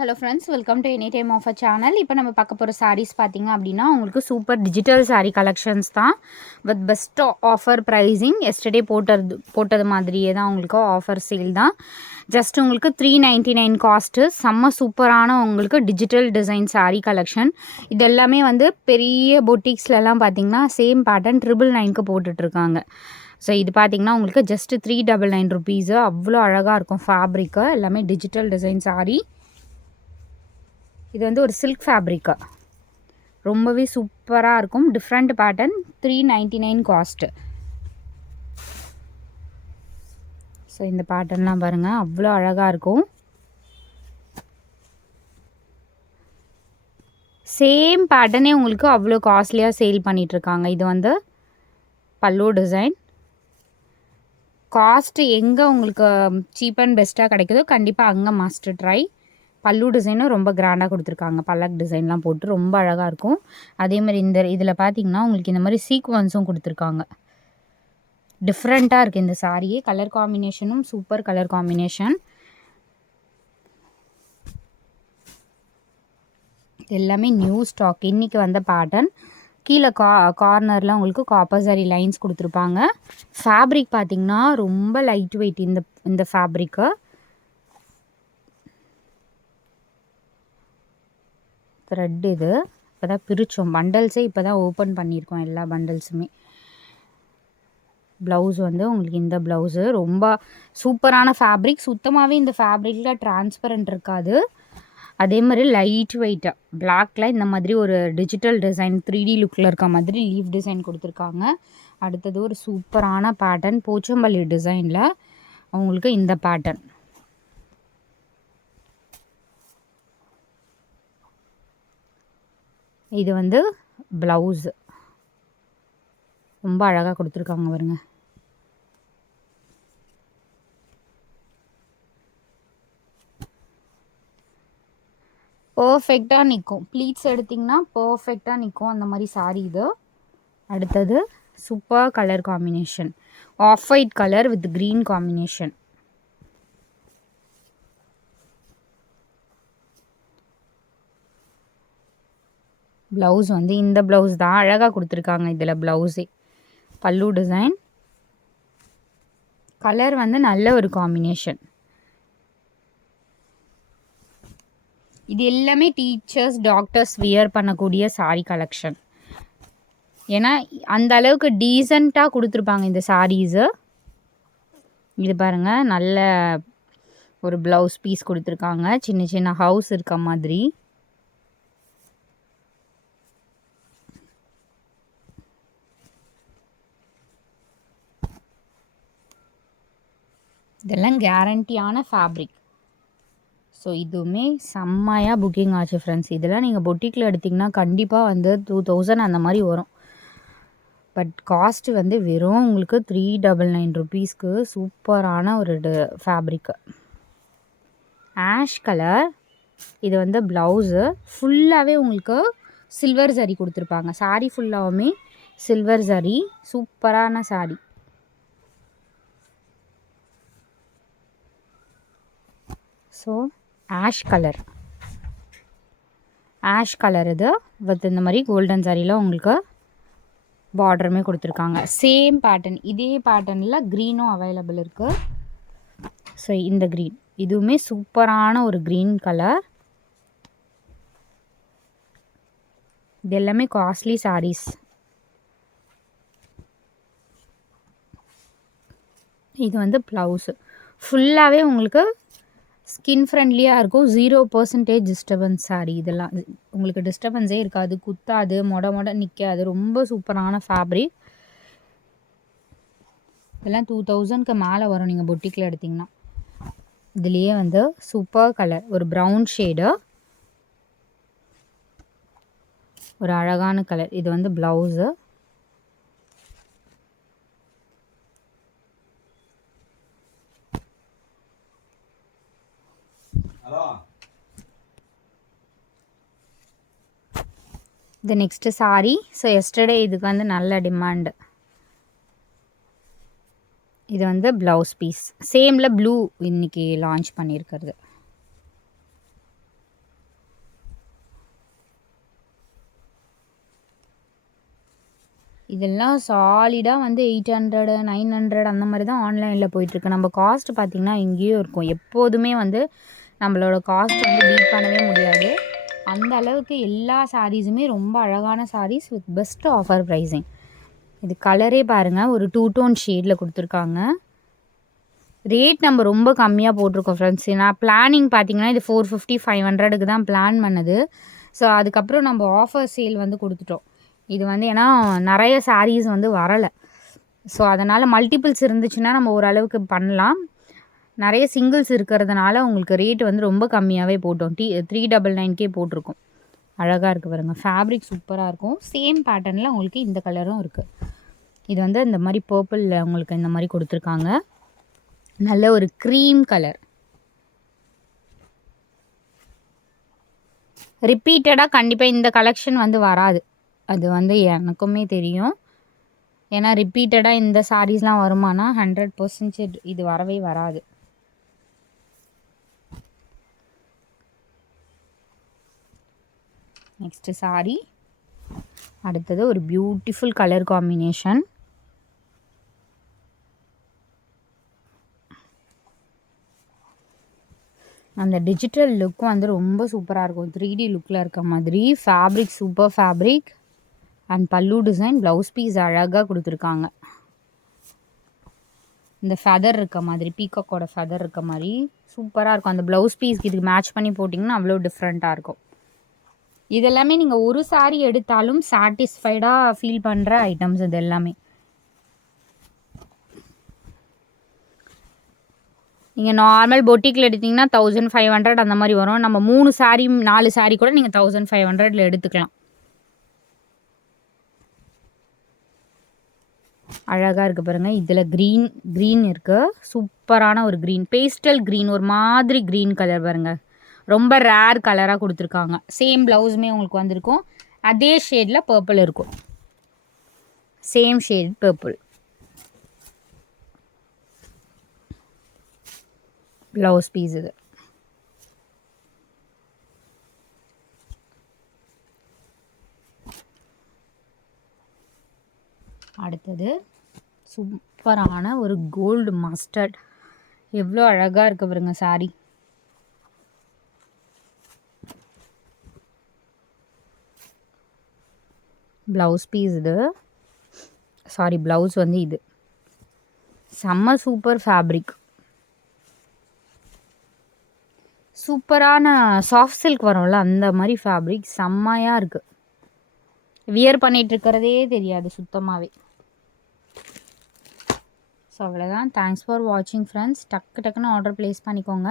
Hello friends, welcome to any time offer channel. இப்போ நம்ம பார்க்க போகிற சாரீஸ் பார்த்தீங்க அப்படின்னா உங்களுக்கு சூப்பர் டிஜிட்டல் சாரீ கலெக்ஷன்ஸ் தான் with best offer pricing. Yesterday போட்டது மாதிரியே தான் உங்களுக்கு ஆஃபர் சேல் தான். ஜஸ்ட் உங்களுக்கு 399 காஸ்ட்டு. செம்ம சூப்பரான உங்களுக்கு டிஜிட்டல் டிசைன் சாரீ கலெக்ஷன். இது எல்லாமே வந்து பெரிய பொட்டிக்ஸ்லலாம் பார்த்தீங்கன்னா சேம் பேட்டர்ன் 999க்கு போட்டுட்ருக்காங்க. ஸோ இது பார்த்தீங்கன்னா உங்களுக்கு ஜஸ்ட் 399 ருபீஸு. அவ்வளோ அழகாக இருக்கும் ஃபேப்ரிக்கு. எல்லாமே டிஜிட்டல் டிசைன் சாரீ. இது வந்து ஒரு சில்க் ஃபேப்ரிக்கு, ரொம்பவே சூப்பராக இருக்கும். Different pattern, 399 cost. ஸோ இந்த பேட்டர்ன்லாம் பாருங்கள், அவ்வளோ அழகாக இருக்கும். சேம் பேட்டர்னே உங்களுக்கு அவ்வளோ காஸ்ட்லியாக சேல் பண்ணிகிட்ருக்காங்க. இது வந்து பல்லு டிசைன். காஸ்ட்டு எங்கே உங்களுக்கு சீப் அண்ட் பெஸ்ட்டாக கிடைக்குதோ கண்டிப்பாக அங்கே மாஸ்டர் ட்ரை. பல்லு டிசைனும் ரொம்ப கிராண்டாக கொடுத்துருக்காங்க. பல்லக் டிசைன்லாம் போட்டு ரொம்ப அழகாக இருக்கும். அதே மாதிரி இதில் பார்த்தீங்கன்னா உங்களுக்கு இந்த மாதிரி சீக்வன்ஸும் கொடுத்துருக்காங்க. டிஃப்ரெண்ட்டாக இருக்குது இந்த சாரியே. கலர் காம்பினேஷனும் சூப்பர் கலர் காம்பினேஷன். எல்லாமே நியூ ஸ்டாக், இன்றைக்கி வந்த பேட்டர்ன். கீழே கார்னரில் உங்களுக்கு காப்பர் சாரி லைன்ஸ் கொடுத்துருப்பாங்க. ஃபேப்ரிக் பார்த்திங்கன்னா ரொம்ப லைட் வெயிட் இந்த ஃபேப்ரிக்கு. த்ரெட் இது இப்போ தான் பிரித்தோம். பண்டல்ஸே இப்போ தான் ஓப்பன் பண்ணியிருக்கோம் எல்லா பண்டல்ஸுமே. ப்ளவுஸ் வந்து உங்களுக்கு இந்த ப்ளவுஸு ரொம்ப சூப்பரான ஃபேப்ரிக். சுத்தமாகவே இந்த ஃபேப்ரிக்கில் டிரான்ஸ்பரண்ட் இருக்காது. அதே மாதிரி லைட் வெயிட்டாக பிளாக்ல இந்த மாதிரி ஒரு டிஜிட்டல் டிசைன் 3D லுக்கில் இருக்க மாதிரி லீஃப் டிசைன் கொடுத்துருக்காங்க. அடுத்தது ஒரு சூப்பரான பேட்டர்ன் போச்சம்பள்ளி டிசைனில் உங்களுக்கு இந்த பேட்டர்ன். இது வந்து ப்ளவுஸு ரொம்ப அழகாக கொடுத்துருக்காங்க பாருங்க. பர்ஃபெக்டாக நிற்கும். ப்ளீட்ஸ் எடுத்திங்கன்னா பர்ஃபெக்டாக நிற்கும் அந்த மாதிரி சாரீ இது. அடுத்தது super colour combination, off white colour with green combination. Blouse வந்து இந்த ப்ளவுஸ் தான் அழகாக கொடுத்துருக்காங்க. இதில் ப்ளவுஸே பல்லு டிசைன். கலர் வந்து நல்ல ஒரு காம்பினேஷன். இது எல்லாமே டீச்சர்ஸ் டாக்டர்ஸ் வியர் பண்ணக்கூடிய சாரீ கலெக்ஷன். ஏன்னா அந்த அளவுக்கு டீசெண்டாக கொடுத்துருப்பாங்க இந்த சாரீஸு. இது பாருங்கள், நல்ல ஒரு ப்ளவுஸ் பீஸ் கொடுத்துருக்காங்க. சின்ன சின்ன ஹவுஸ் இருக்க மாதிரி. இதெல்லாம் கேரண்டியான ஃபேப்ரிக். ஸோ இதுவுமே செம்மையாக புக்கிங் ஆச்சு ஃப்ரெண்ட்ஸ். இதெல்லாம் நீங்கள் பொட்டிக்கில் எடுத்திங்கன்னா கண்டிப்பாக வந்து 2000 அந்த மாதிரி வரும். பட் காஸ்ட்டு வந்து வெறும் உங்களுக்கு 399 ருபீஸ்க்கு சூப்பரான ஒரு ஃபேப்ரிக்கு. Ash colour. இது வந்து ப்ளவுஸு ஃபுல்லாகவே உங்களுக்கு சில்வர் ஜரி கொடுத்துருப்பாங்க. சாரீ ஃபுல்லாகவுமே சில்வர் ஜரி. சூப்பரான சாரீ. ஸோ ஆஷ் கலர் இது வித் இந்த மாதிரி கோல்டன் சாரியில் உங்களுக்கு பார்டருமே கொடுத்துருக்காங்க. சேம் பேட்டர்ன், இதே பேட்டர்னில் க்ரீனும் அவைலபிள் இருக்குது. ஸோ இந்த க்ரீன் இதுவுமே சூப்பரான ஒரு க்ரீன் கலர். இது எல்லாமே காஸ்ட்லி சாரீஸ். இது வந்து ப்ளவுஸு ஃபுல்லாகவே உங்களுக்கு ஸ்கின் ஃப்ரெண்ட்லியாக இருக்கும். 0% டிஸ்டர்பன்ஸ் சாரீ. இதெல்லாம் உங்களுக்கு டிஸ்டர்பன்ஸே இருக்காது, குத்தாது, மொட நிற்காது. ரொம்ப சூப்பரான ஃபேப்ரிக். இதெல்லாம் 2000க்கு மேலே வரும் நீங்கள் பொட்டிக்கில் எடுத்திங்கன்னா. இதுலேயே வந்து சூப்பர் கலர், ஒரு ப்ரௌன் ஷேடு, ஒரு அழகான கலர். இது வந்து ப்ளவுஸு. இது நெக்ஸ்ட்டு சாரீ. ஸோ எஸ்டர்டே இதுக்கு வந்து நல்ல டிமாண்டு. இது வந்து ப்ளவுஸ் பீஸ். சேமில் ப்ளூ இன்றைக்கி லான்ச் பண்ணியிருக்கிறது. இதெல்லாம் சாலிடாக வந்து 800 900 அந்த மாதிரி தான் ஆன்லைனில் போயிட்டுருக்கு. நம்ம காஸ்ட் பார்த்திங்கன்னா எங்கேயோ இருக்கும். எப்போதுமே வந்து நம்மளோட காஸ்ட் வந்து பீட் பண்ணவே முடியாது. அந்த அளவுக்கு எல்லா சாரீஸுமே ரொம்ப அழகான saris with best offer pricing. இது கலரே பாருங்கள், ஒரு 2 டோன் ஷேடில் கொடுத்துருக்காங்க. ரேட் நம்ம ரொம்ப கம்மியாக போட்டிருக்கோம் ஃப்ரெண்ட்ஸ். நான் பிளானிங் பார்த்தீங்கன்னா இது 450 500க்கு தான் பிளான் பண்ணது. ஸோ அதுக்கப்புறம் நம்ம ஆஃபர் சேல் வந்து கொடுத்துட்டோம். இது வந்து ஏன்னா நிறைய சாரீஸ் வந்து வரலை. ஸோ அதனால் மல்டிபிள்ஸ் இருந்துச்சுன்னா நம்ம ஓரளவுக்கு பண்ணலாம். நிறைய சிங்கிள்ஸ் இருக்கிறதுனால உங்களுக்கு ரேட் வந்து ரொம்ப கம்மியாகவே போட்டோம். 399K போட்டிருக்கோம். அழகாக இருக்குது பாருங்கள். ஃபேப்ரிக் சூப்பராக இருக்கும். சேம் பேட்டர்னில் உங்களுக்கு இந்த கலரும் இருக்குது. இது வந்து இந்த மாதிரி பர்பிளில் உங்களுக்கு இந்த மாதிரி கொடுத்துருக்காங்க. நல்ல ஒரு க்ரீம் கலர். ரிப்பீட்டடாக கண்டிப்பாக இந்த கலெக்ஷன் வந்து வராது. அது வந்து எனக்குமே தெரியும். ஏன்னா ரிப்பீட்டடாக இந்த சாரீஸ்லாம் வருமானா 100% இது வரவே வராது. நெக்ஸ்ட்டு சாரீ. அடுத்தது ஒரு பியூட்டிஃபுல் கலர் காம்பினேஷன். அந்த டிஜிட்டல் லுக்கும் வந்து ரொம்ப சூப்பராக இருக்கும். 3D லுக்கில் இருக்க மாதிரி. ஃபேப்ரிக் சூப்பர் ஃபேப்ரிக் அண்ட் பல்லு டிசைன். ப்ளவுஸ் பீஸ் அழகாக கொடுத்துருக்காங்க. இந்த ஃபெதர் இருக்க மாதிரி, பீகாக்கோட ஃபெதர் இருக்க மாதிரி சூப்பராக இருக்கும். அந்த ப்ளவுஸ் பீஸ்க்கு இதுக்கு மேட்ச் பண்ணி போட்டிங்கன்னா அவ்வளோ டிஃப்ரெண்ட்டாக இருக்கும். இதெல்லாமே நீங்கள் ஒரு சாரீ எடுத்தாலும் சாட்டிஸ்ஃபைடாக ஃபீல் பண்ணுற ஐட்டம்ஸ் இது எல்லாமே. நீங்கள் நார்மல் பொட்டிக்கில் எடுத்திங்கன்னா 1500 அந்த மாதிரி வரும். நம்ம 3 சாரீ 4 சாரீ கூட நீங்கள் 1500ல் எடுத்துக்கலாம். அழகாக இருக்குது பாருங்கள். இதில் க்ரீன் இருக்குது. சூப்பரான ஒரு க்ரீன், பேஸ்டல் க்ரீன், ஒரு மாதிரி க்ரீன் கலர் பாருங்கள். ரொம்ப ரேர் கலராக கொடுத்துருக்காங்க. சேம் ப்ளவுஸுமே உங்களுக்கு வந்திருக்கும். அதே ஷேடில் பர்பிள் இருக்கும். Same shade purple blouse piece. இது அடுத்தது சூப்பரான ஒரு கோல்டு மஸ்டர்ட். எவ்வளோ அழகாக இருக்கு பாருங்க சாரி. ப்ளவுஸ் பீஸ் இது, சாரி ப்ளவுஸ் வந்து இது. செம்ம சூப்பர் ஃபேப்ரிக். சூப்பரான சாஃப்ட் சில்க் வரும்ல அந்த மாதிரி ஃபேப்ரிக் செம்மையாக இருக்குது. வியர் பண்ணிகிட்டு இருக்கிறதே தெரியாது சுத்தமாகவே. ஸோ அவ்வளோதான். தேங்க்ஸ் ஃபார் வாட்சிங் ஃப்ரெண்ட்ஸ். டக்குன்னு ஆர்டர் ப்ளேஸ் பண்ணிக்கோங்க.